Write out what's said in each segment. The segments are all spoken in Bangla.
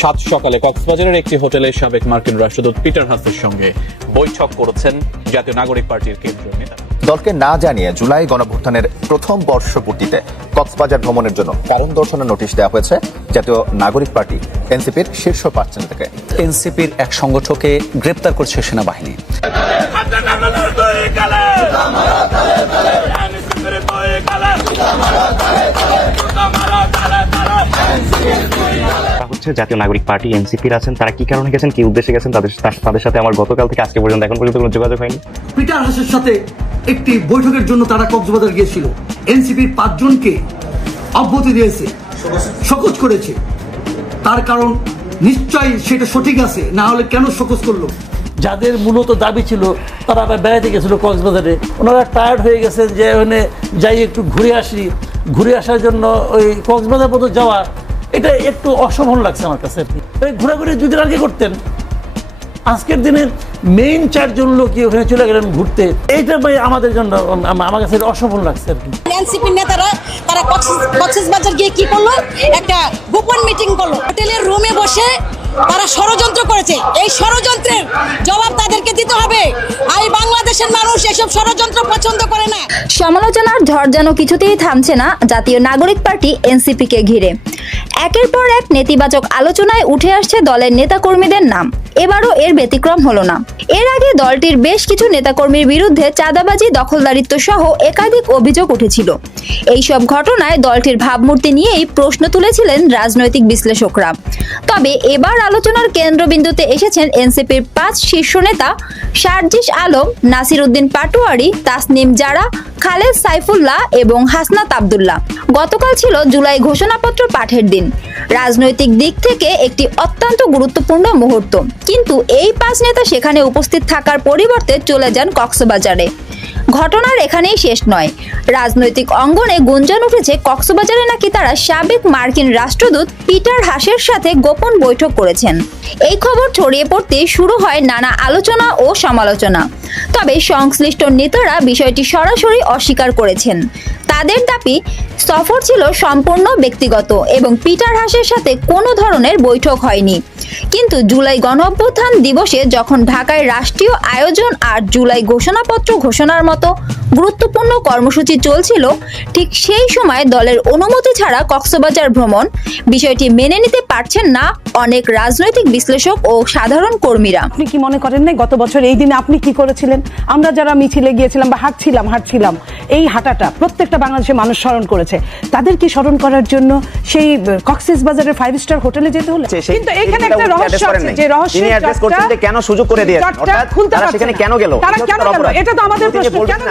সাত সকালে কক্সবাজারের একটি হোটেলে সাবেক মার্কিন রাষ্ট্রদূত পিটার হাসের সঙ্গে বৈঠক করেছেন জাতীয় নাগরিক পার্টির কেন্দ্রীয় নেতা। দলকে না জানিয়ে জুলাই গণঅভ্যুত্থানের প্রথম বর্ষপূর্তিতে কক্সবাজার ভ্রমণের জন্য কারণ দর্শানোর নোটিশ দেওয়া হয়েছে জাতীয় নাগরিক পার্টি এনসিপির শীর্ষ 5 নেতাকে। এনসিপির এক সংগঠককে গ্রেপ্তার করছে সেনাবাহিনী। জাতীয় নাগরিক পার্টি এনসিপির আছেন, তারা কি কারণে গেছেন, কি উদ্দেশ্যে গেছেন, তাদের সাথে আমার গতকাল থেকে আজকে পর্যন্ত এখন পর্যন্ত কোনো যোগাযোগ হয়নি। পিটার হাসের সাথে একটি বৈঠকের জন্য তারা কক্সবাজার গিয়েছিল। এনসিপির 5 জনকে অব্যাহতি দিয়েছে, শোকজ করেছে। তার কারণ নিশ্চয়ই সেটা সঠিক আছে, না হলে কেন শোকজ করলো? যাদের মূলত দাবি ছিল তারা আবার বেড়াতে গেছিল কক্সবাজারে, ওনারা টায়ার্ড হয়ে গেছেন যে ওখানে যাই একটু ঘুরে আসার জন্য ওই কক্সবাজার পর্যন্ত যাওয়া এটা একটু অশোভন লাগছে আমার কাছে। আর কি ঘোরাঘুরি 2 দিন আগে করতেন, আজকের দিনের মেইন 4 জন লোকই ওখানে চলে গেলেন ঘুরতে, এইটা আমাদের জন্য আমার কাছে অশোভন লাগছে। আর কি এনসিপির নেতারা তারা কক্সবাজার গিয়ে কি করলো, একটা গোপন মিটিং করলো, হোটেলের রুমে বসে তারা ষড়যন্ত্র করেছে। এই ষড়যন্ত্রের জবাব তাদেরকে দিতে হবে। আর বাংলাদেশের মানুষ এসব ষড়যন্ত্র পছন্দ করে না। সমালোচনার ঝড় যেন কিছুতেই থামছে না জাতীয় নাগরিক পার্টি এনসিপিকে ঘিরে। একের পর এক নেতিবাচক আলোচনায় উঠে আসছে দলের নেতাকর্মীদের নাম। এবারও এর ব্যতিক্রম হলো না। এর আগে দলটির বেশ কিছু নেতাকর্মীর বিরুদ্ধে চাঁদাবাজি, দখলদারিত্ব সহ একাধিক অভিযোগ উঠেছিল। এইসব ঘটনায় দলটির ভাবমূর্তি নিয়েই প্রশ্ন তুলেছিলেন রাজনৈতিক বিশ্লেষকরা। তবে এবার আলোচনার কেন্দ্রবিন্দুতে এসেছেন এনসিপির 5 শীর্ষ নেতা শারজিস আলম, নাসির উদ্দিন পাটোয়ারি, তাসনিম জারা, খালেদ সাইফুল্লাহ এবং হাসনাত আব্দুল্লাহ। গতকাল ছিল জুলাই ঘোষণাপত্র পাঠের দিন। রাজনৈতিক দিক থেকে একটি অত্যন্ত গুরুত্বপূর্ণ মুহূর্ত, কিন্তু এই 5 নেতা সেখানে উপস্থিত থাকার পরিবর্তে চলে যান কক্সবাজারে। ঘটনার এখানেই শেষ নয়। রাজনৈতিক অঙ্গনে গুঞ্জন উঠেছে কক্সবাজারে নাকি তারা সাবেক মার্কিন রাষ্ট্রদূত পিটার হাসের সাথে গোপন বৈঠক করেছেন। এই খবর ছড়িয়ে পড়তেই শুরু হয় নানা আলোচনা ও সমালোচনা। তবে সংশ্লিষ্ট নেতারা বিষয়টি সরাসরি অস্বীকার করেছেন। তাদের দাবি সফর ছিল সম্পূর্ণ ব্যক্তিগত এবং পিটার হাসের সাথে কোনো ধরনের বৈঠক হয়নি। কিন্তু জুলাই গণঅভ্যুত্থান দিবসে যখন ঢাকায় রাষ্ট্রীয় আয়োজন আর জুলাই ঘোষণাপত্র ঘোষণার মতো গুরুত্বপূর্ণ কর্মসূচি চলছিল, ঠিক সেই সময় দলের অনুমতি ছাড়া কক্সবাজার ভ্রমণ, বিষয়টি মেনে নিতে পারছেন না অনেক রাজনৈতিক বিশ্লেষক ও সাধারণ কর্মীরা। আপনি কি মনে করেন না গত বছর এই দিনে আপনি কি করেছিলেন? আমরা যারা মিছিলে গিয়েছিলাম বা হাঁটছিলাম, এই হাঁটাটা প্রত্যেকটা বাংলাদেশের মানুষ স্মরণ করেছে। তাদের কি স্মরণ করার জন্য সেই কক্সবাজারের 5 স্টার হোটেলে যেতে হলো? কিন্তু এখানে একটা রহস্য আছে, যে রহস্য কেন সুযোগ করে দিয়েছেন, অর্থাৎ তারা সেখানে কেন গেল, এটা তো আমাদের প্রশ্ন।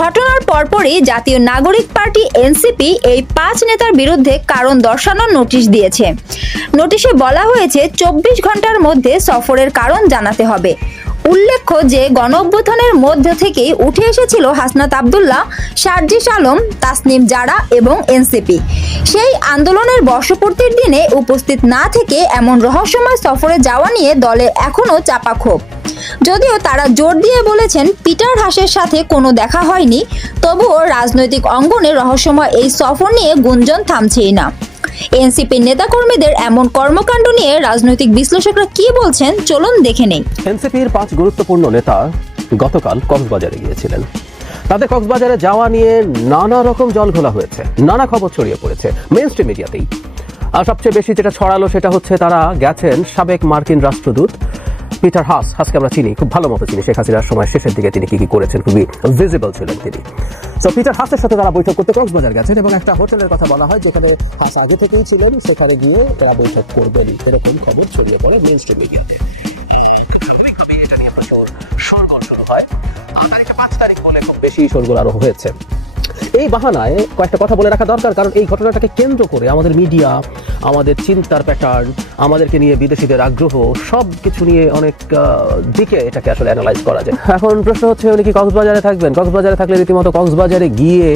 ঘটনার পরপরই জাতীয় নাগরিক পার্টি এনসিপি এই 5 নেতার বিরুদ্ধে কারণ দর্শানোর নোটিশ দিয়েছে। নোটিশে বলা হয়েছে 24 ঘন্টার মধ্যে সফরের কারণ জানাতে হবে। উল্লেখ্য যে গণঅভ্যুত্থানের মধ্য থেকেই উঠে এসেছিল হাসনাত আব্দুল্লাহ, শারজিস আলম, তাসনিম জারা এবং এনসিপি। সেই আন্দোলনের বর্ষপূর্তির দিনে উপস্থিত না থেকে এমন রহস্যময় সফরে যাওয়া নিয়ে দলে এখনো চাপা ক্ষোভ। যদিও তারা জোর দিয়ে বলেছেন পিটার হাসের সাথে কোনো দেখা হয়নি, তবুও রাজনৈতিক অঙ্গনে রহস্যময় এই সফর নিয়ে গুঞ্জন থামছেই না। এনসিপির নেতাকর্মীদের এমন কর্মকাণ্ড নিয়ে রাজনৈতিক বিশ্লেষকরা কি বলছেন, চলুন দেখে নেই। এনসিপির 5 গুরুত্বপূর্ণ নেতা গতকাল কক্সবাজারে গিয়েছিলেন। তাদের কক্সবাজারে যাওয়া নিয়ে নানা রকম জলঘোলা হয়েছে, নানা খবর ছড়িয়ে পড়েছে মেইনস্ট্রিম মিডিয়াতেই। আর সবচেয়ে বেশি যেটা ছড়ালো সেটা হচ্ছে তারা গেছেন সাবেক মার্কিন রাষ্ট্রদূত পিটার হাসকে আমরা চিনি, খুব ভালো মতো চিনি। শেখ হাসিনার সময় শেষের দিকে তিনি কি করেছেন, খুবই ভিজিবল ছিলেন তিনি। তো পিটার হাসের সাথে তারা বৈঠক করতে কক্সবাজার গেছেন এবং একটা হোটেলের কথা বলা হয় যেখানে হাস আগে থেকেই ছিলেন, সেখানে গিয়ে তারা বৈঠক করবেন, এরকম খবর ছড়িয়ে পড়ে মেইনস্ট্রিম মিডিয়াতে। স্বাভাবিকভাবেই এটা নিয়ে প্রচুর শোরগোল শুরু হয়। তারিখে 5 তারিখ বলে খুব বেশি শোরগোল আরো হয়েছে। এই বাহানায় কয়েকটা কথা বলে রাখা দরকার, কারণ এই ঘটনাটাকে কেন্দ্র করে আমাদের মিডিয়া, আমাদের চিন্তার প্যাটার্ন, আমাদেরকে নিয়ে বিদেশিদের আগ্রহ, সব কিছু নিয়ে অনেক দিকে এটাকে আসলে অ্যানালাইজ করা যায়। এখন প্রশ্ন হচ্ছে উনি কি কক্সবাজারে থাকবেন? কক্সবাজারে থাকলে রীতিমতো কক্সবাজারে গিয়ে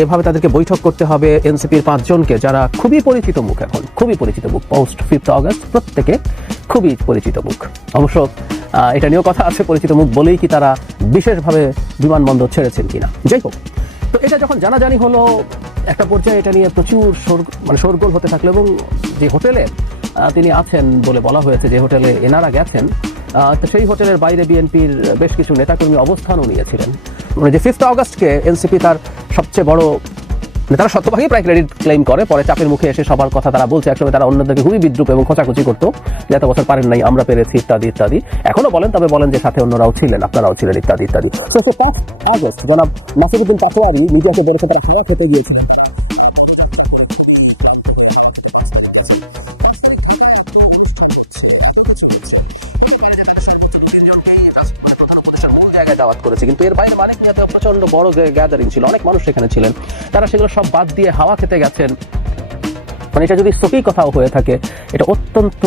এভাবে তাদেরকে বৈঠক করতে হবে এনসিপির 5 জনকে, যারা খুবই পরিচিত মুখ, এখন খুবই পরিচিত মুখ, পোস্ট 5 আগস্ট প্রত্যেকে খুবই পরিচিত মুখ। অবশ্য এটা নিয়েও কথা আছে, পরিচিত মুখ বলেই কি তারা বিশেষভাবে বিমানবন্দর ছেড়েছেন কিনা। যাই হোক, তো এটা যখন জানাজানি হলো, একটা পর্যায়ে এটা নিয়ে প্রচুর শোরগোল হতে থাকলো এবং যে হোটেলে তিনি আছেন বলে বলা হয়েছে, যে হোটেলে এনারা গেছেন, তো সেই হোটেলের বাইরে বিএনপির বেশ কিছু নেতাকর্মী অবস্থানও নিয়েছিলেন। মানে যে 5 আগস্টকে এনসিপি তার সবচেয়ে বড় তারা শতভাগই প্রায় ক্রেডিট ক্লেম করে, পরে চাপের মুখে এসে সবার কথা তারা বলছে। একসময় তারা অন্যদেরকে খুবই বিদ্রুপ এবং খোঁচাখুচি করতো, যে এত বছর পারেন নাই, আমরা পেরেছি, ইত্যাদি ইত্যাদি। এখনো বলেন, তবে বলেন যে সাথে অন্যরাও ছিলেন, আপনারাও ছিলেন, ইত্যাদি ইত্যাদি। 5 আগস্ট জনাব নাসিরউদ্দিন পাটোয়ারি মিডিয়াকে বলেছে তারা সভা খেতে গিয়েছিল। দাওয়াত করেছে, কিন্তু এর বাইরে মানিক মিয়াতে প্রচন্ড বড় গ্যাদারিং ছিল, অনেক মানুষ সেখানে ছিলেন। তারা সেগুলো সব বাদ দিয়ে হাওয়া খেতে গেছেন। মানে এটা যদি সত্যি কথাও হয়ে থাকে, এটা অত্যন্ত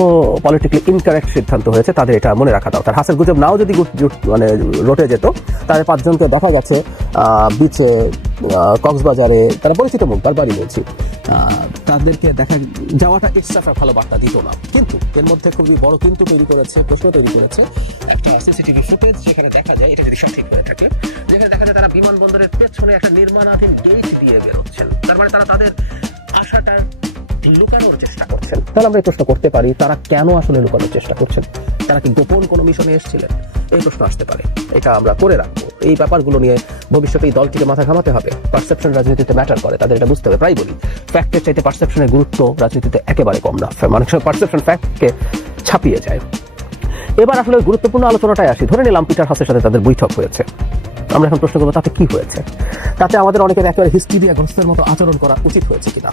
পলিটিক্যালি ইনকারেক্ট সিদ্ধান্ত হয়েছে, তাদের এটা মনে রাখা দরকার। হাসের গুজব নাও যদি মানে রটে যেত, তাদের 5 জনকে দেখা গেছে বিচে, কক্সবাজারে, তারা পরিচিত মুখ, বারবারই বলছি, তাদেরকে দেখা যাওয়াটা ইটসেলফ ভালো বার্তা দিত না। কিন্তু এর মধ্যে খুবই বড় কিন্তু তৈরি করেছে, প্রশ্ন তৈরি করেছে একটা সিসিটিভি ফুটেজ, যেখানে দেখা যায়, এটা যদি সঠিক হয়ে থাকে, যেখানে দেখা যায় তারা বিমানবন্দরের পেছনে একটা নির্মাণাধীন গেট দিয়ে বেরোচ্ছেন। তার মানে তারা তাদের আশাটা লুকানোর চেষ্টা করছেন। তাহলে আমরা এই প্রশ্ন করতে পারি, তারা কেন আসলে লুকানোর চেষ্টা করছেন? তারা কি গোপন কোনো মিশনে এসেছিলেন? এই প্রশ্ন আসতে পারে, এটা আমরা করে রাখবো। এই ব্যাপারগুলো নিয়ে ভবিষ্যতে এই দলটিকে মাথা ঘামাতে হবে। পারসেপশন রাজনীতিতে ম্যাটার করে, তাদের এটা বুঝতে হবে। প্রায় বলি, ফ্যাক্টের চাইতে পারসেপশনের গুরুত্ব রাজনীতিতে একেবারে কম না, মানুষ পারসেপশন ফ্যাক্টকে ছাপিয়ে যায়। এবার আসলে গুরুত্বপূর্ণ আলোচনাটাই আসি। ধরে নিলাম পিটার হাসের সাথে তাদের বৈঠক হয়েছে, আমরা এখন প্রশ্ন করবো তাতে কি হয়েছে, তাতে আমাদের অনেকের একেবারে হিস্ট্রি দিয়ে গ্রস্তের মতো আচরণ করা উচিত হয়েছে কিনা।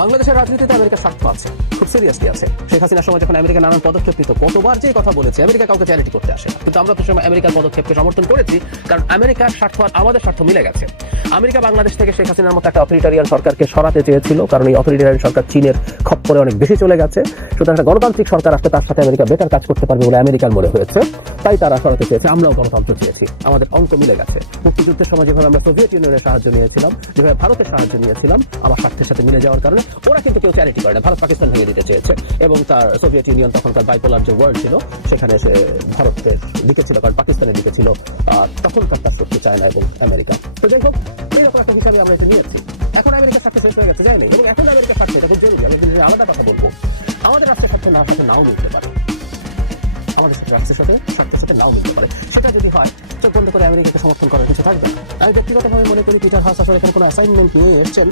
বাংলাদেশের রাজনীতিতে আমেরিকার স্বার্থ আছে, খুব সিরিয়াসলি আছে। শেখ হাসিনার সময় যখন আমেরিকা নানান পদক্ষেপ নিত, কতবার যে কথা বলেছে, আমেরিকা কাউকে চ্যারিটি করতে আসে না, কিন্তু আমরা তো সময় আমেরিকার পদক্ষেপকে সমর্থন করেছি, কারণ আমেরিকার স্বার্থ আর আমাদের স্বার্থ মিলে গেছে। আমেরিকা বাংলাদেশ থেকে শেখ হাসিনার মতো একটা অথরিটারিয়ান সরকারকে সরাতে চেয়েছিল, কারণ এই অথরিটারিয়ান সরকার চীনের খপ্পরে অনেক বেশি চলে গেছে। সুতরাং একটা গণতান্ত্রিক সরকার আসলে তার সাথে আমেরিকা বেটার কাজ করতে পারবে বলে আমেরিকার মনে হয়েছে, তাই তারা সরাতে চেয়েছে। আমরাও গণতন্ত্র চেয়েছি, আমাদের অঙ্ক মিলে গেছে। মুক্তিযুদ্ধের সময় যেভাবে আমরা সোভিয়েত ইউনিয়নের সাহায্য নিয়েছিলাম, যেভাবে ভারতের সাহায্য নিয়েছিলাম, আমার স্বার্থের সাথে মিলে যাওয়ার কারণে ওরা কিন্তু কেউ চ্যারিটি করে না। ভারত পাকিস্তান ভেঙে দিতে চেয়েছে, এবং তার সোভিয়েত ইউনিয়ন তখনকার বাইপোলার যে ওয়ার্ল্ড ছিল, সেখানে সে ভারতের দিকে ছিল, কারণ পাকিস্তানের দিকে ছিল, তখনকার কাজ করতে চায় না এবং আমেরিকা। তো যাই হোক, এইরকম একটা হিসাবে আমরা এটা নিয়েছি। এখন আমেরিকার স্বার্থে শেষ হয়ে গেছে, যায়নি, এবং এখন আমেরিকার স্বার্থে এটা খুব জরুরি। আমি কিন্তু আলাদা কথা বলবো, আমাদের রাষ্ট্রের স্বার্থে নাও মিলতে পারে, আমাদের রাষ্ট্রের স্বার্থের সাথে নাও মিলতে পারে। সেটা যদি হয়, চোখ বন্ধ করে আমেরিকাকে সমর্থন করার কিছু থাকবে না। আমি ব্যক্তিগতভাবে মনে করি পিটার হাস আসলে এখানে কোনো অ্যাসাইনমেন্ট নিয়ে এসেছেন,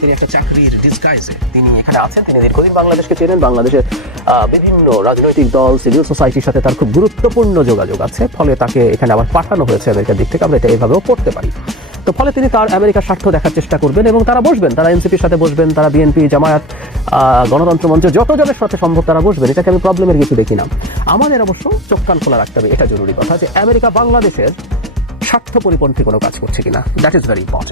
তিনি একটা চাকরির ডিসগাইজে তিনি এখানে আছেন। তিনি দীর্ঘদিন বাংলাদেশকে চেনেন, বাংলাদেশের বিভিন্ন রাজনৈতিক দল, সিভিল সোসাইটির সাথে তার খুব গুরুত্বপূর্ণ যোগাযোগ আছে, ফলে তাকে এখানে আবার পাঠানো হয়েছে আমেরিকার দিক থেকে। আমরা এটা এভাবেও পড়তে পারি। তো ফলে তিনি তার আমেরিকার স্বার্থ দেখার চেষ্টা করবেন, এবং তারা বসবেন, তারা এনসিপির সাথে বসবেন, তারা বিএনপি, জামায়াত, গণতন্ত্র মঞ্চ, যত জনের সাথে সম্ভব তারা বসবেন। এটাকে আমি প্রবলেমের কিছু দেখি না। আমাদের অবশ্য চোখ কান খোলা রাখতে হবে, এটা জরুরি কথা, যে আমেরিকা বাংলাদেশের স্বার্থ পরিপন্থী কোনো কাজ করছে কিনা। That is very important.